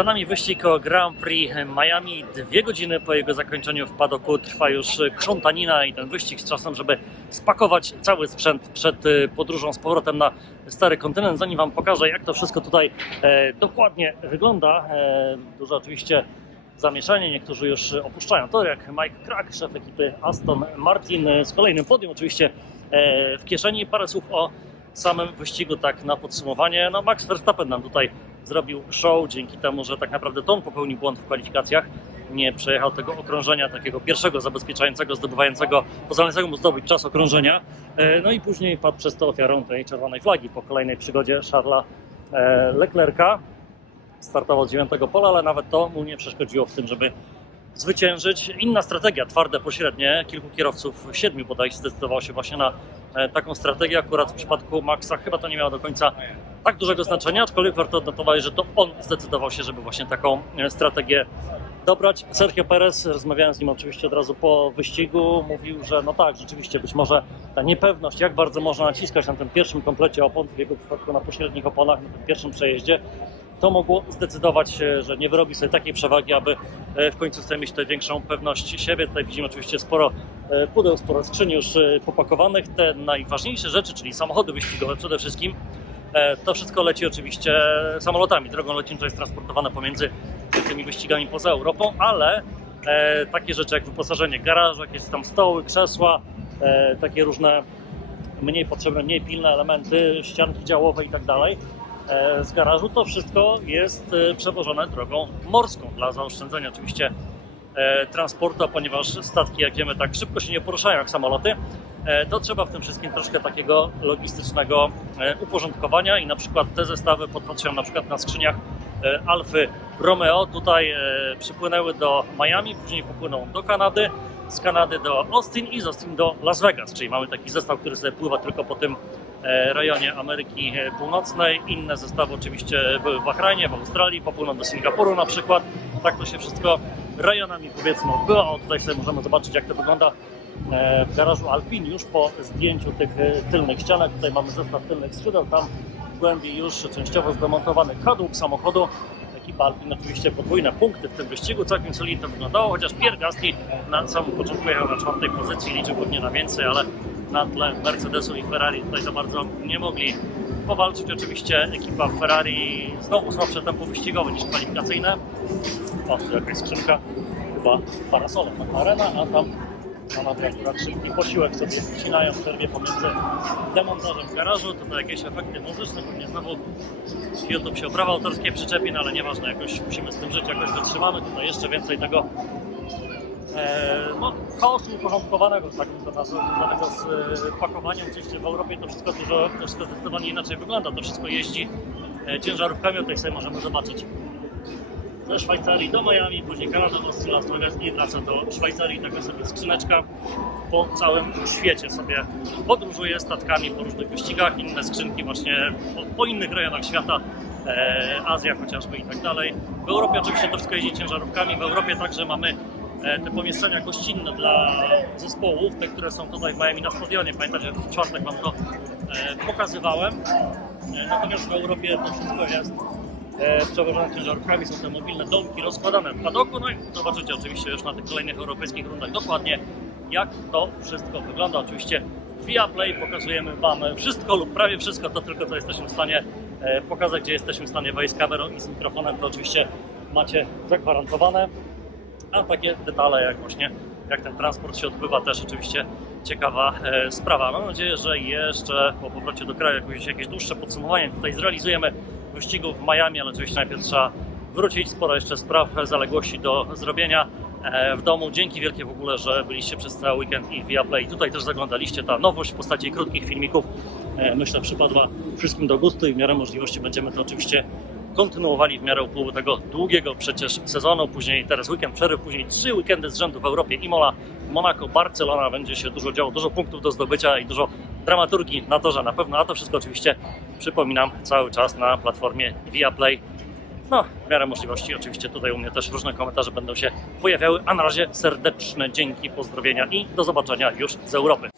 Za nami wyścig o Grand Prix Miami. Dwie godziny po jego zakończeniu w padoku trwa już krzątanina i ten wyścig z czasem, żeby spakować cały sprzęt przed e, podróżą z powrotem na stary kontynent. Zanim Wam pokażę, jak to wszystko tutaj e, dokładnie wygląda, e, dużo oczywiście zamieszanie. Niektórzy już opuszczają tor, jak Mike Crack, szef ekipy Aston Martin z kolejnym podium oczywiście e, w kieszeni. Parę słów o samym wyścigu, tak na podsumowanie. No Max Verstappen nam tutaj zrobił show dzięki temu, że tak naprawdę to on popełnił błąd w kwalifikacjach. Nie przejechał tego okrążenia, takiego pierwszego zabezpieczającego, zdobywającego, pozwalającego mu zdobyć czas okrążenia. E, No i później padł przez to ofiarą tej czerwonej flagi po kolejnej przygodzie Charlesa e, Leclerca. Startował z dziewiątego pola, ale nawet to mu nie przeszkodziło w tym, żeby zwyciężyć. Inna strategia, twarde, pośrednie. Kilku kierowców, siedmiu bodaj, zdecydowało się właśnie na e, taką strategię. Akurat w przypadku Maxa chyba to nie miało do końca tak dużego znaczenia, aczkolwiek warto odnotować, że to on zdecydował się, żeby właśnie taką e, strategię dobrać. Sergio Perez, rozmawiałem z nim oczywiście od razu po wyścigu, mówił, że no tak, rzeczywiście być może ta niepewność, jak bardzo można naciskać na tym pierwszym komplecie opon, w jego przypadku na pośrednich oponach, na tym pierwszym przejeździe, to mogło zdecydować, że nie wyrobi sobie takiej przewagi, aby e, w końcu chce mieć tutaj większą pewność siebie. Tutaj widzimy oczywiście sporo e, pudeł, sporo skrzyni już e, popakowanych. Te najważniejsze rzeczy, czyli samochody wyścigowe przede wszystkim, to wszystko leci oczywiście samolotami. Drogą lotniczą jest transportowane pomiędzy tymi wyścigami poza Europą, ale takie rzeczy jak wyposażenie garażu, jakieś tam stoły, krzesła, takie różne mniej potrzebne, mniej pilne elementy, ścianki działowe i tak dalej z garażu, to wszystko jest e, przewożone drogą morską. Dla zaoszczędzenia oczywiście e, transportu, ponieważ statki, jak wiemy, tak szybko się nie poruszają jak samoloty, e, to trzeba w tym wszystkim troszkę takiego logistycznego e, uporządkowania i na przykład te zestawy podpatrzyłem na przykład na skrzyniach e, Alfy Romeo. Tutaj e, przypłynęły do Miami, później popłyną do Kanady, z Kanady do Austin i z Austin do Las Vegas, czyli mamy taki zestaw, który sobie pływa tylko po tym e, rejonie Ameryki Północnej. Inne zestawy oczywiście były w Bahrajnie, w Australii, popłyną do Singapuru na przykład. Tak to się wszystko rejonami powiedzmy odbyło. O, tutaj sobie możemy zobaczyć jak to wygląda e, w garażu Alpin już po zdjęciu tych e, tylnych ścianek. Tutaj mamy zestaw tylnych skrzydeł, tam w głębi już częściowo zdemontowany kadłub samochodu. Ekipa Alpin oczywiście podwójne punkty w tym wyścigu, całkiem solidnie wyglądało, chociaż Pierre Gasly na samym początku jechał na czwartej pozycji, liczył pewnie na więcej, ale na tle Mercedesu i Ferrari tutaj za bardzo nie mogli powalczyć. Oczywiście ekipa Ferrari znowu słabsze tempo wyścigowe niż kwalifikacyjne. Tu jakaś skrzynka, chyba parasolem McLarena, a tam panowie akurat szybki posiłek sobie wcinają w przerwie pomiędzy demontażem w garażu. Tutaj jakieś efekty muzyczne, pewnie znowu YouTube się o prawa autorskie przyczepi, no ale nieważne, jakoś musimy z tym żyć, jakoś wytrzymamy. Tutaj jeszcze więcej tego e, no, chaosu uporządkowanego, tak to związanego z e, pakowaniem. Oczywiście w Europie to wszystko dużo, to wszystko zdecydowanie inaczej wygląda. To wszystko jeździ e, ciężarówkami, tutaj sobie możemy zobaczyć ze Szwajcarii do Miami, później Kanada, Las Vegas i wraca do Szwajcarii. Taka sobie skrzyneczka po całym świecie sobie podróżuje statkami po różnych wyścigach, inne skrzynki właśnie po, po innych rejonach świata, e, Azja chociażby i tak dalej. W Europie oczywiście to wszystko jeździ ciężarówkami, w Europie także mamy e, te pomieszczenia gościnne dla zespołów, te, które są tutaj w Miami na stadionie. Pamiętacie, w czwartek Wam to e, pokazywałem. Natomiast w Europie to wszystko jest e, przewożone ciężarówkami, są te mobilne domki rozkładane w padoku, no i zobaczycie oczywiście już na tych kolejnych europejskich rundach dokładnie jak to wszystko wygląda. Oczywiście via Play pokazujemy Wam wszystko lub prawie wszystko, to tylko co jesteśmy w stanie e, pokazać, gdzie jesteśmy w stanie wejść z kamerą i z mikrofonem, to oczywiście macie zagwarantowane. A takie detale jak właśnie jak ten transport się odbywa też oczywiście ciekawa e, sprawa. Mam nadzieję, że jeszcze po powrocie do kraju jakieś, jakieś dłuższe podsumowanie tutaj zrealizujemy wyścigu w Miami, ale oczywiście najpierw trzeba wrócić. Sporo jeszcze spraw, zaległości do zrobienia e, w domu. Dzięki wielkie w ogóle, że byliście przez cały weekend i via Play. Tutaj też zaglądaliście. Ta nowość w postaci krótkich filmików e, myślę przypadła wszystkim do gustu i w miarę możliwości będziemy to oczywiście kontynuowali w miarę upływu tego długiego przecież sezonu. Później teraz weekend przerwy, później trzy weekendy z rzędu w Europie. Imola, Monaco, Barcelona. Będzie się dużo działo, dużo punktów do zdobycia i dużo dramaturgii na torze na pewno. A to wszystko oczywiście przypominam cały czas na platformie Viaplay. No, w miarę możliwości oczywiście tutaj u mnie też różne komentarze będą się pojawiały. A na razie serdeczne dzięki, pozdrowienia i do zobaczenia już z Europy.